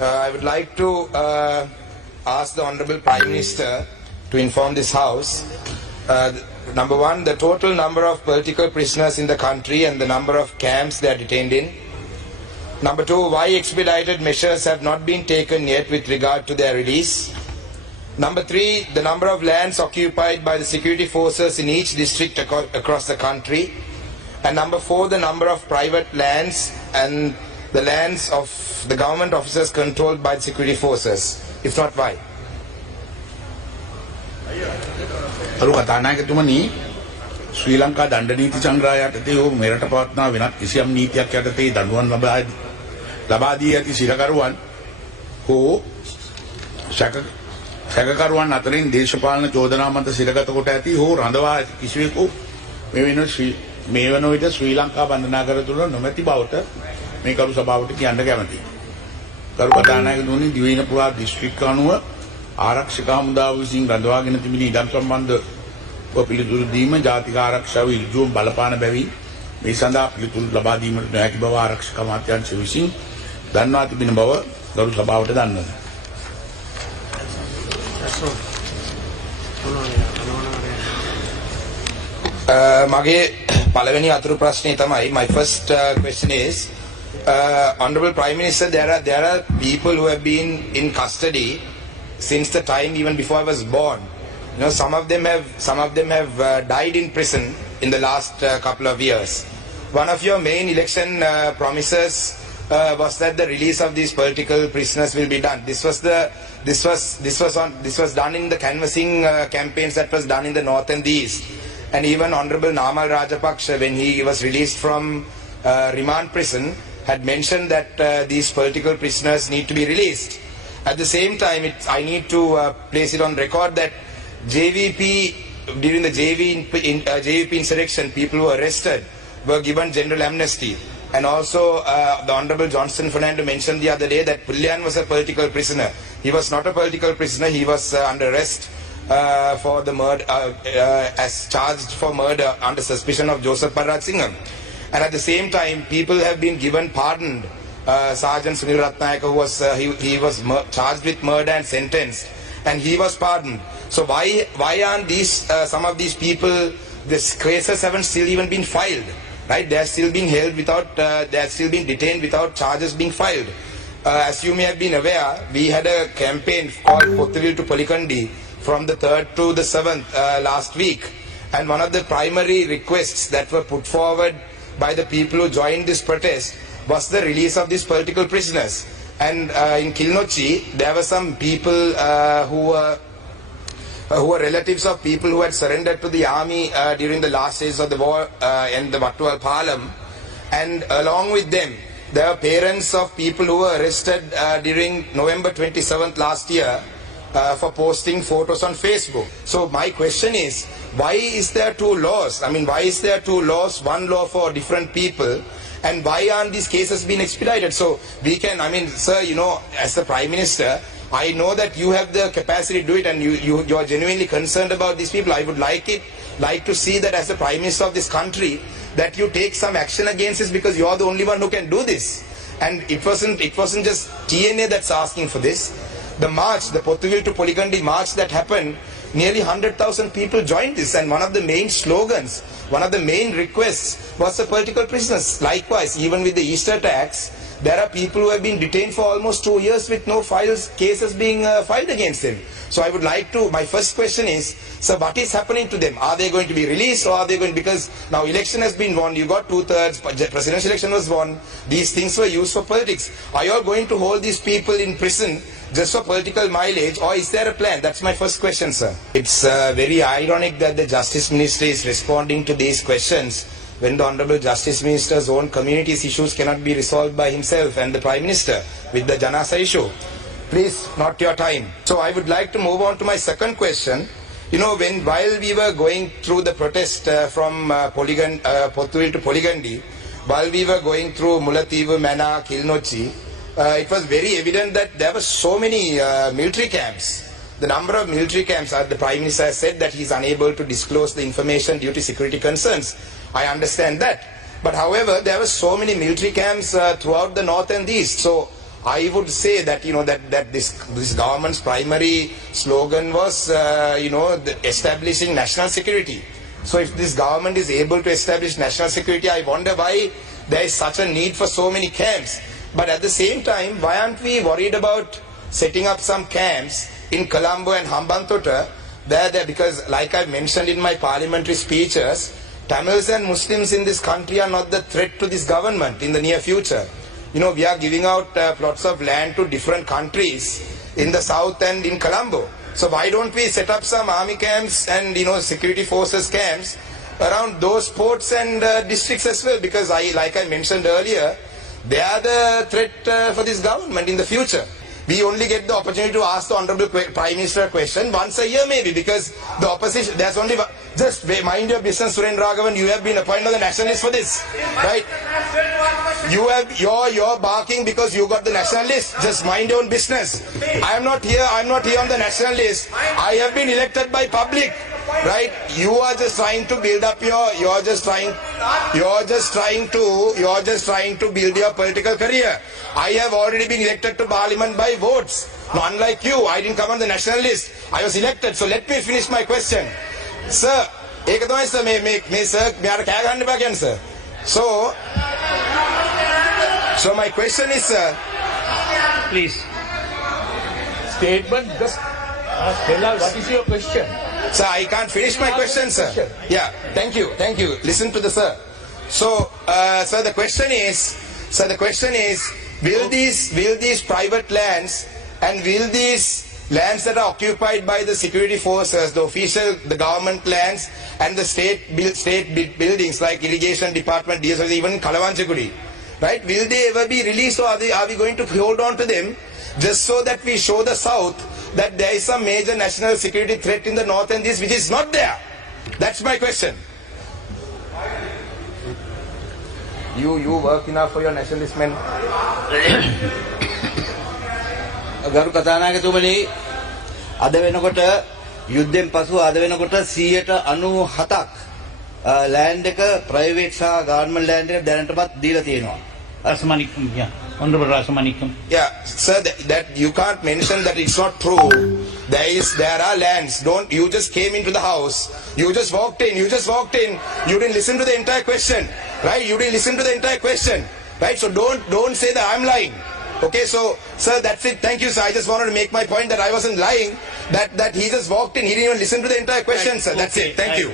I would like to ask the Honorable Prime Minister to inform this House. Number one, the total number of political prisoners in the country and the number of camps they are detained in. Number two, why expedited measures have not been taken yet with regard to their release. Number three, the number of lands occupied by the security forces in each district across the country. And number four, the number of private lands and the lands of the government officers controlled by the security forces. If not, why? අරු කතානායකතුමනි ශ්‍රී ලංකා දණ්ඩ නීති සංග්‍රහය යටතේ හෝ මෙරට පවත්නා වෙනත් කිසියම් නීතියක් යටතේ දඬුවම් ලබා දී ඇති සිරකරුවන් හෝ සැකකරුවන් අතරින් දේශපාලන චෝදනා මත සිරගත කොට ඇති හෝ රඳවා ඇති කිසිවෙකු මේ වන විට ශ්‍රී ලංකා බන්ධනාගාර තුළ නොමැති බවට මේ කරු සභාවට කියන්න කැමැතියි. කරු කතානායකතුමනි දිවයින පුරා දිස්ත්‍රික්ක අනුව ආරක්ෂක හමුදාව විසින් රඳවාගෙන තිබෙන ඉඩම් සම්බන්ධව පිළිතුරු දීම ජාතික ආරක්ෂාව ඉල්ලුම් බලපාන බැවින් මේ සඳහා පිළිතුරු ලබා දීමට නොහැකි බව ආරක්ෂක අමාත්‍යාංශය විසින් දන්වා තිබෙන බව ගරු සභාවට දන්වනවා. මගේ පළවෙනි අතුරු ප්‍රශ්නේ තමයි, my first question is, Honorable Prime Minister, there are people who have been in custody since the time even before I was born. You know, some of them have died in prison in the last couple of years. One of your main election promises was that the release of these political prisoners will be done. This was done in the canvassing campaigns that was done in the north and the east. And even Honorable Namal Rajapaksa, when he was released from remand prison, had mentioned that these political prisoners need to be released. At the same time, I need to place it on record that JVP, during the JVP insurrection, people who were arrested were given general amnesty. And also, the Honorable Johnson Fernando mentioned the other day that Pullian was a political prisoner. He was not a political prisoner. He was under arrest for the murder, as charged for murder under suspicion of Joseph Parraj-Singham. And at the same time, people have been given pardoned. Sergeant Sunil Ratnayaka, who was he was charged with murder and sentenced, and he was pardoned. So why aren't these some of these people? These cases haven't still even been filed, right? They are still being held without. They are still being detained without charges being filed. As you may have been aware, we had a campaign called Pothuwil to Polikandi from the 3rd to the 7th last week, and one of the primary requests that were put forward by the people who joined this protest was the release of these political prisoners. And in Kilnochi, there were some people who were relatives of people who had surrendered to the army during the last days of the war in the Wattuwal Palam. And along with them, there were parents of people who were arrested during November 27th last year for posting photos on Facebook. So my question is, why is there two laws? I mean, why is there two laws, one law for different people? And why aren't these cases being expedited? So we can, I mean, sir, you know, as the Prime Minister, I know that you have the capacity to do it, and you are genuinely concerned about these people. I would like to see that as the Prime Minister of this country, that you take some action against this, because you are the only one who can do this. And it wasn't just TNA that's asking for this. The march, the Pothuwil to Polikandi march that happened, nearly 100,000 people joined this, and one of the main slogans, one of the main requests was the political prisoners. Likewise, even with the Easter attacks, there are people who have been detained for almost 2 years with no cases being filed against them. So I would like to, my first question is, so what is happening to them? Are they going to be released, or are they going, because now election has been won, you got 2/3, presidential election was won, these things were used for politics. Are you all going to hold these people in prison just for political mileage, or is there a plan? That's my first question, sir. It's very ironic that the Justice Minister is responding to these questions when the Honorable Justice Minister's own community's issues cannot be resolved by himself and the Prime Minister with the Janasa issue. Please, not your time. So I would like to move on to my second question. You know, while we were going through the protest from Pothuwil to Poligandi, while we were going through Mullaitivu, Mana, Kilnochi, it was very evident that there were so many military camps. The number of military camps, the Prime Minister has said that he is unable to disclose the information due to security concerns. I understand that. But however, there were so many military camps throughout the north and the east. So I would say that that this government's primary slogan was establishing national security. So if this government is able to establish national security, I wonder why there is such a need for so many camps. But at the same time, why aren't we worried about setting up some camps in Colombo and Hambantota? Because like I mentioned in my parliamentary speeches, Tamils and Muslims in this country are not the threat to this government in the near future. We are giving out plots of land to different countries in the south and in Colombo. So why don't we set up some army camps and security forces camps around those ports and districts as well? Because like I mentioned earlier, they are the threat for this government in the future. We only get the opportunity to ask the Honorable Prime Minister a question once a year maybe, because the opposition, there's only, just mind your business, Surendra Raghavan, you have been appointed as the nationalist for this, right? You're barking because you got the national list. Just mind your own business. I'm not here on the national list. I have been elected by public, right? You are just trying to build up you're just trying to build your political career. I have already been elected to parliament by votes. Now, unlike you, I didn't come on the national list. I was elected. So let me finish my question. Sir, ඒක තමයි sir මේ sir මෙයාට කෑ ගන්න එපා කියන්නේ sir. So my question is, sir. Please. Statement, just tell us what is your question. Sir, I can't finish my question, sir. Yeah, thank you. Listen to the sir. So, sir, the question is, will these private lands and will these lands that are occupied by the security forces, the government lands and the state buildings like irrigation department, DSO, even Kalawanchakudi, right? Will they ever be released, or are we going to hold on to them just so that we show the South that there is some major national security threat in the north and this which is not there? That's my question. You work enough for your nationalist men. ගරු කතානායකතුමනි, අද වෙනකොට යුද්ධෙන් පසු අද වෙනකොට 97ක් land එක ප්‍රයිවේට් සහ government land එක දැනටමත් දීලා තියෙනවා. Rasamanikam, yeah. Honorable Rasamanikam. Yeah, sir, that you can't mention that it's not true. There are lands. You just came into the house. You just walked in. You didn't listen to the entire question, right? Right? So don't say that I'm lying. Okay, so sir, that's it. Thank you, sir. I just wanted to make my point that I wasn't lying. That he just walked in. He didn't even listen to the entire question, sir. That's it. Thank you.